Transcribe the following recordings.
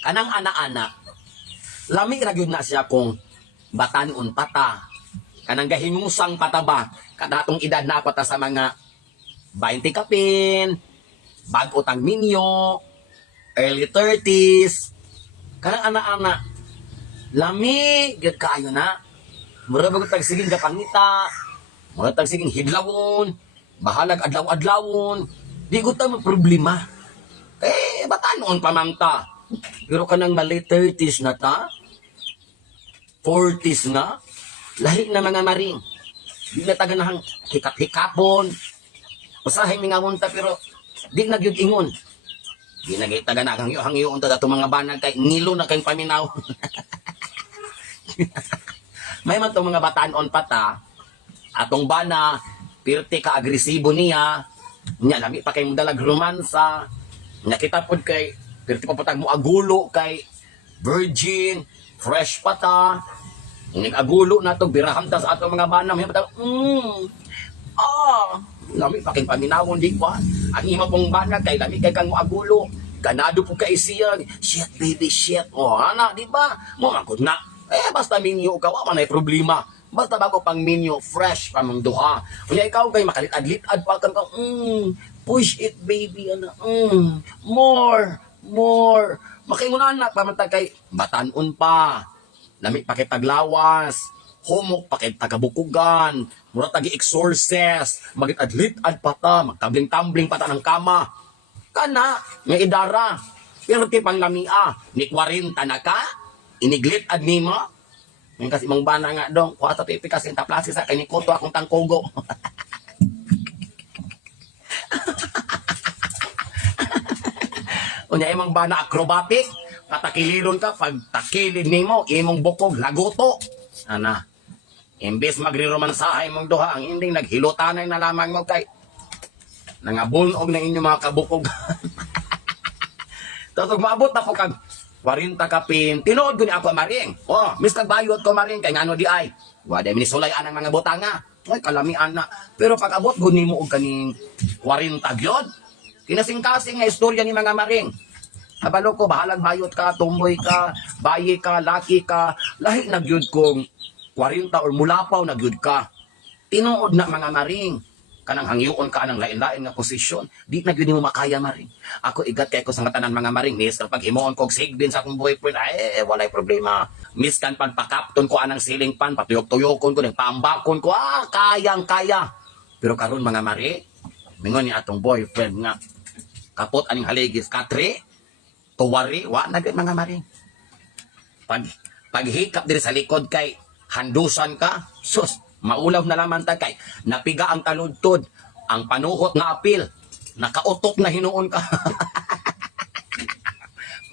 Kanang ana-ana, lami ra gyud na siya kung batanon pata. Kanang gahinusang pataba, kadatong edad na pata sa mga 20 kapin, bag-o tang minyo, early 30s. Kanang ana-ana, lami gyud kaayo na. Mura bago tag siging gapangita, mura tag siging hidlawon, bahalag adlaw-adlawon, di ko ta mo problema. Batanon pa man ta. Pero kanang mali 30s na ta, 40s na, lahi na mga maring. Di na taganahang hikap-hikapon. Usahay mingawon ta pero di na gyud ingon. Di na gyud taganahang hangyo-hangyoon ta dato mga banag kay ngilo na kay paminaw. May man tong mga batanon pa ta, atong bana, pirte ka agresibo niya, nya lami pa kay modalag romansa, nakita pod kay pirte pa patag mo agulo kay virgin, fresh pa ta, agulo na to, biraham ta sa atong mga bana, may patag, lami pa kay paminawon di ba? Ang ima pong bana kay lami kay kang mo agulo, ganado po kay siya, shit baby shit, ana, di ba? Mo magod na. Basta minyo ka, wala na problema. Basta bago pang minyo, fresh pa mong duha. Kaya ikaw kay makalit-ad-litad pa kang push it baby, more. Makingunan na, pamantag kay batanon pa. Lami pa kay taglawas. Humok pa kay tagabukugan. Mura tagi-exorcist. Magit-adlit-ad pa ta. Magtabling-tambling pa ta ng kama. Kana, may idara. Pero kay pang lamia, ni 40 na ka? Iniglit ad nimo. Ngayon kasi mang bana nga dong, kuha sa pipi kasi taplasi sa kanikoto akong tangkogo. Unya imong bana acrobatic, patakiliron ka, pag takilid nimo, imong bukog, lagoto. Ana, imbes magriromansahay mong duha, ang ending naghilutanay na lamang mo kay nangabunog na inyong mga kabukog. Tapos maabot na po kag 40 kapin, tinuod ko ni ako maring. Miss kagbayot ko maring, kay ngano di ay. Wala mi sulay anang mga botanga. Ay, kalamian na. Pero pag abot, guni mo og kaning 40 gyod. Kinasing-kasing nga istorya ni mga maring. Abalo ko, bahalag bayot ka, tumboy ka, bayi ka, laki ka, lahi na gyud kong 40 or mulapaw na gyud ka. Tinuod na mga maring. Kanang hangyoon ka ng lain-lain nga posisyon, di na gyud mo makaya maring. Ako igat kay ko sa tanan mga maring, miss kapag himuon kog sigbin sa akong boyfriend, walay problema. Miss kan pagpakapton ko anang ceiling fan, patuyok-tuyokon ko, pambakon ko, kayang-kaya. Pero karon mga mari, mingon ni atong boyfriend nga, kapot aning haligis, katre, tuwari, wa na gyud mga maring. Paghikap diri sa likod kay handusan ka, sus, maulaw na lamang ta kay napiga ang taludtod, ang panuhot nga apil, nakautok na hinuon ka.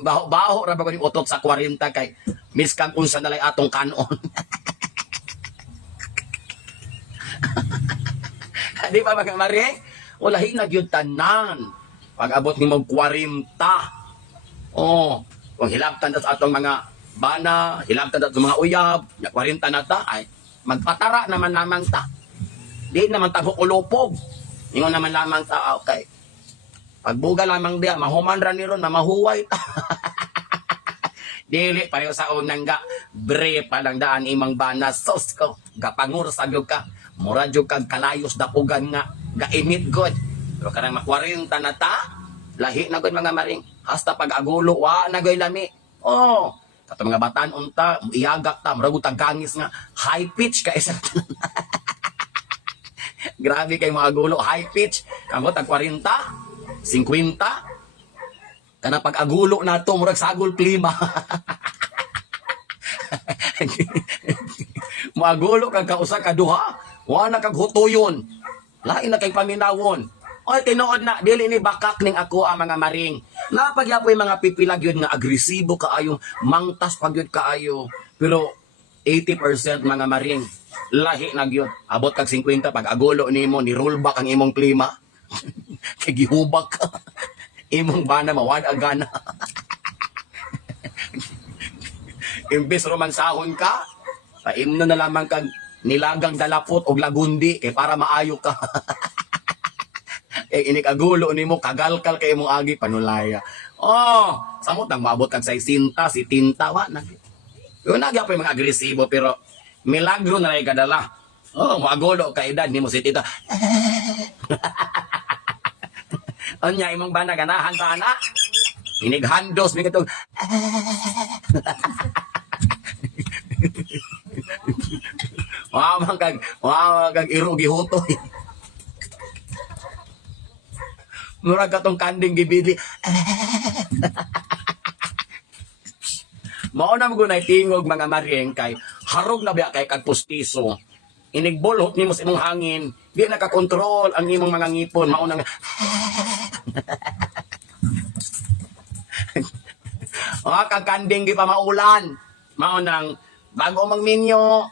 Baho ra ba ni utok sa 40 kay miskan unsa na lay atong kanon. Di ba mga mari? Wala na gyud tanan. Pag abot ni mong 40. Kung hilabtan ta sa atong mga bana, hilabtan ta sa mga uyab, 40 na ta ay magpatara naman lamang ta. Di naman ta hukulupog. Ingon naman lamang ta, okay. Pagbuga lamang diya, mahuman ra ni ron, mamahuway ta. Dili, pareho sa unang ga, bre palang daan imang bana, sos ko, gapangur sa ka, mura jud kag kalayos dapugan nga, gainit god. Pero karang makwarinta na ta, lahi na god mga maring, hasta pag-agulo, wa na goy lami. Kato mga batan unta, iagak ta, murag utang kangis nga, high pitch ka isa. Grabe kay mga gulo, high pitch. Kamot tag 40, 50. Kana pag agulo na to, murag sagol klima. Magulo kag kausa ka duha, wa na kag hutuyon. Lain na kay paminawon. Oy, tinuod na, dili ni bakak ning ako ang mga maring. Napagyapoy mga pipilag yun nga agresibo kaayo, mangtas pagyud kaayo. Pero 80% mga maring, lahi na gyud. Abot kag 50 pag agulo nimo ni rollback ang imong klima. Kay gihubak ka. Imong bana mawad agana. Imbes romansahon ka, paimno na lamang kag nilagang dalapot og lagundi kay para maayo ka. Inikagulo nimo kagalkal kay imong agi panulaya. Oh, samot nang maabot kag 60, si tinta wa na. Yun nagya pa yung mga agresibo pero milagro na lang kadala. Oh, magulo ka edad ni mo si tita. Anya imong ba naganahan pa ana? Inighandos mi katong. Wow kag irugi hutoy. Murag katong kanding gibili. Mao na mo gunay tingog mga maring kay harog na biya kay kag pustiso. Inigbolhot nimo sa imong hangin, di nakakontrol ang imong mga ngipon, mao nang kag kanding gi pa maulan. Mao nang bago mang minyo,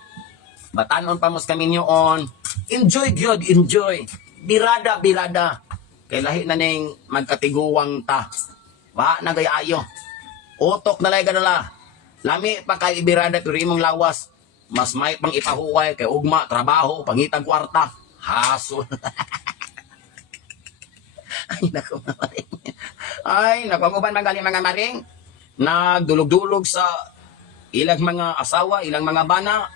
batanon pa mos ka minyoon. Enjoy gyud, enjoy. Birada. Kay lahi na ning magkatiguwang ta. Wa na gayayo. Utok na lay ganala. Lami pa kay ibirada pero imong lawas. Mas may pang ipahuway kay ugma, trabaho, pangitang kwarta. Haso. Ay, naku, mga maring. Ay, naku, ang uban magaling mga maring. Nagdulog-dulog sa ilang mga asawa, ilang mga bana.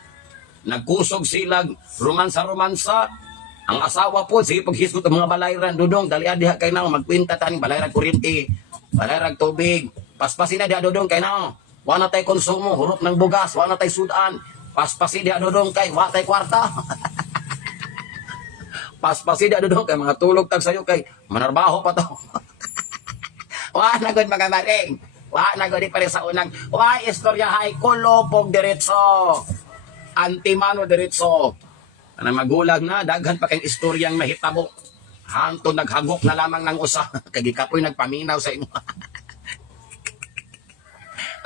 Nagkusog silang romansa-romansa. Ang asawa po, sige paghisgot ang mga balayran, dudong, dali diha kay na, magkwinta taning balayran kuryente, balayran tubig, paspasin na diha dudong kay na, wala tay konsumo, hurot ng bugas, wala tay sudan, paspasin diha dudong kay, wala tay kwarta. Paspasin diha dudong kay, mga tulog tag sayo kay, manarbaho pa to. Wala na good mga maring, wala na good pa rin sa unang, wala istorya hay, kulopog diretso, antimano diretso. Ang magulang na, daghan pa kayong istoryang mahitabo. Hanto naghagok na lamang ng usa. Kagikapoy nagpaminaw sa imo.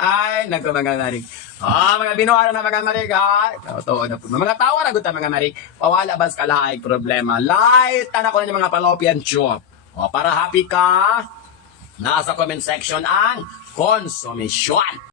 Ay, naku mga marig. Mga binuara na mga marig, ha? Totoo na po. Mga tawa na guta mga marig. Pawala bas ka lahay problema. Light, tanak ko na yung mga fallopian tube. Para happy ka, nasa comment section ang konsumisyon.